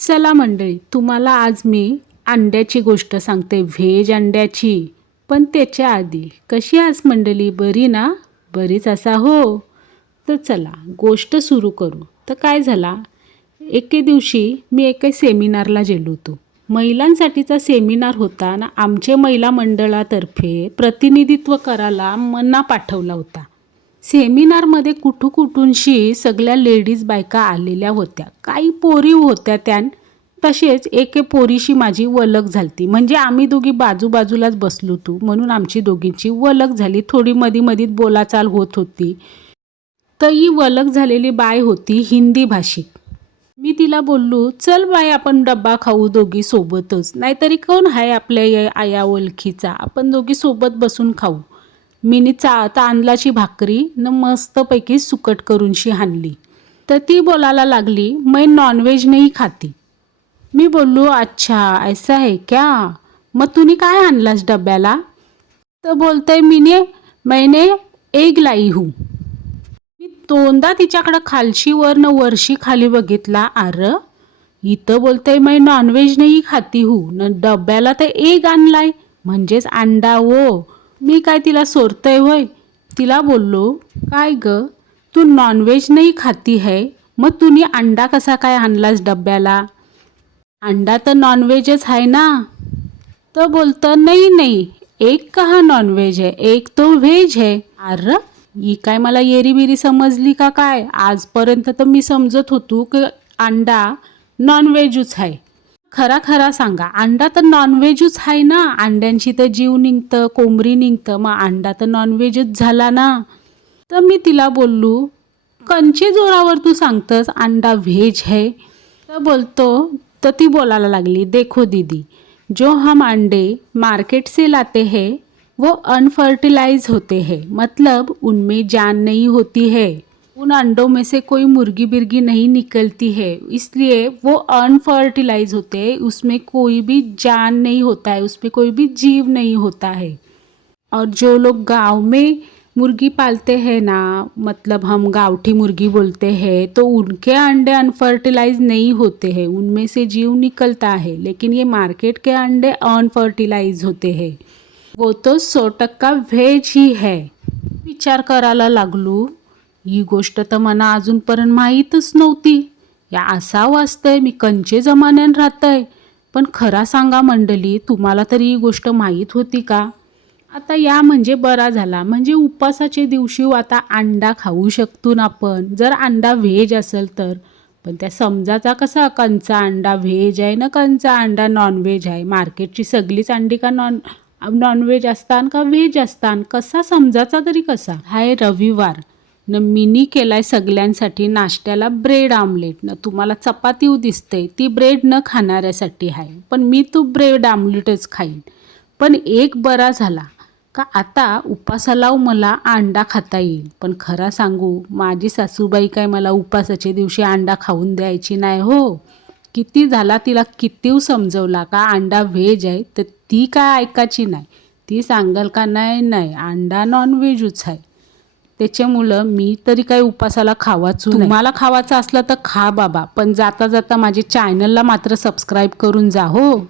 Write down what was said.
चला मंडळी तुम्हाला आज मी अंड्याची गोष्ट सांगते व्हेज अंड्याची. पण त्याच्या आधी कशी आज मंडळी? बरी ना? बरीच असा हो. तर चला गोष्ट सुरू करू. तर काय झाला? एके दिवशी मी एका सेमिनारला गेलो होतो. महिलांसाठीचा सेमिनार होता ना आमचे महिला मंडळातर्फे प्रतिनिधित्व करायला मना पाठवला होता. सेमिनारमध्ये कुठू कुठूनशी सगळ्या लेडीज बायका आलेल्या होत्या. काही पोरी होत्या त्या तसेच एके पोरीशी माझी वलक झालती. म्हणजे आम्ही दोघी बाजूबाजूलाच बसलो होतो. म्हणून आमची दोघींची वलक झाली. थोडी मधी मधीत बोलाचाल होत होती. तर ही वलक झालेली बाय होती हिंदी भाषिक. मी तिला बोललो चल बाय आपण डब्बा खाऊ दोघी सोबतच. नाहीतरी कोण आहे आपल्या या आया ओळखीचा? आपण दोघी सोबत बसून खाऊ. मीनी चा तांदळाची भाकरी न मस्तपैकी सुकट करूनशी हाणली. तर ती बोलायला लागली मै नॉनव्हेज नाही खाती. मी बोललो अच्छा ऐसा है क्या? मग तुम्ही काय आणलास डब्याला? तर बोलतंय मीने मैंने एग लाई हूँ. मी दोनदा तिच्याकडं खालशी वर न वरशी खाली बघितला. अर इथं बोलतंय मै नॉनव्हेज नाही खाती हू. न डब्याला तर एग आणलाय. म्हणजेच अंडा वो मी काय तिला सोरतय होय? तिला बोललो काय ग? तू नॉनव्हेज नाही खाती है? मग तुम्ही अंडा कसा काय आणलास डब्याला? अंडा तर नॉनव्हेजच आहे ना. तर बोलतं नाही नाही एक कहा नॉनव्हेज आहे एक तो व्हेज आहे अरे ही काय मला येरीबिरी समजली का काय? आजपर्यंत तर मी समजत होतो की अंडा नॉनव्हेजच आहे खरा खरा सांगा. अंडा तर नॉनव्हेजच आहे ना? अंड्यांची तर जीव निघतं कोंबरी निघतं. मग अंडा तर नॉनव्हेजच झाला ना? तर मी तिला बोललो कंचे जोरावर तू सांगतस अंडा व्हेज है? तर बोलतो तर ती बोलायला लागली देखो दीदी जो हम अंडे मार्केट से लाते हैं वो अनफर्टिलाइज होते हैं. मतलब उनमें जान नहीं होती है. उन अंडों में से कोई मुर्गी बिर्गी नहीं निकलती है। इसलिए वो अनफर्टिलाइज होते हैं। उसमें कोई भी जान नहीं होता है। उसमें कोई भी जीव नहीं होता है। और जो लोग गाँव में मुर्गी पालते हैं ना मतलब हम गावठी मुर्गी बोलते हैं तो उनके अंडे अनफर्टिलाइज नहीं होते हैं। उनमें से जीव निकलता है। लेकिन ये मार्केट के अंडे अनफर्टिलाइज होते हैं। वो तो सौ टक्का व्हेज ही है। विचार करायला लागलो। ही गोष्ट तर मला अजूनपर्यंत माहीतच नव्हती. या असा वाचतंय मी कंचे जमान्यान राहतंय. पण खरा सांगा मंडली तुम्हाला तरी ही गोष्ट माहीत होती का? आता या म्हणजे बरा झाला. म्हणजे उपवासाच्या दिवशी हो आता अंडा खाऊ शकतो ना आपण. जर अंडा व्हेज असेल तर. पण त्या समजाचा कसा कंचा अंडा व्हेज आहे ना कंचा अंडा नॉनव्हेज आहे? मार्केटची सगळीच अंडी का नॉन नॉनव्हेज असतान का व्हेज असतान? कसा समजाचा तरी कसा? हाय रविवार. न मिनी केलाय सगळ्यांसाठी नाश्त्याला ब्रेड आमलेट. न तुम्हाला चपाती दिसते ती ब्रेड न खाणाऱ्यासाठी आहे. पण मी तो ब्रेड आमलेटच खाईन. पण एक बरा झाला का आता उपासाला मला अंडा खाता येईल. पण खरा सांगू माझी सासूबाई काय मला उपासाच्या दिवशी अंडा खाऊन द्यायची नाही हो. किती झाला तिला किती समजवला का अंडा व्हेज आहे तर ती काय ऐकायची नाही. ती सांगाल का नाही नाही अंडा नॉनव्हेजच आहे. त्याच्यामुळं मी तरी काही उपासाला खावाचू तुम्हाला खावाचं असलं तर खा बाबा. पण जाता जाता माझ्या चॅनलला मात्र सबस्क्राईब करून जा हो.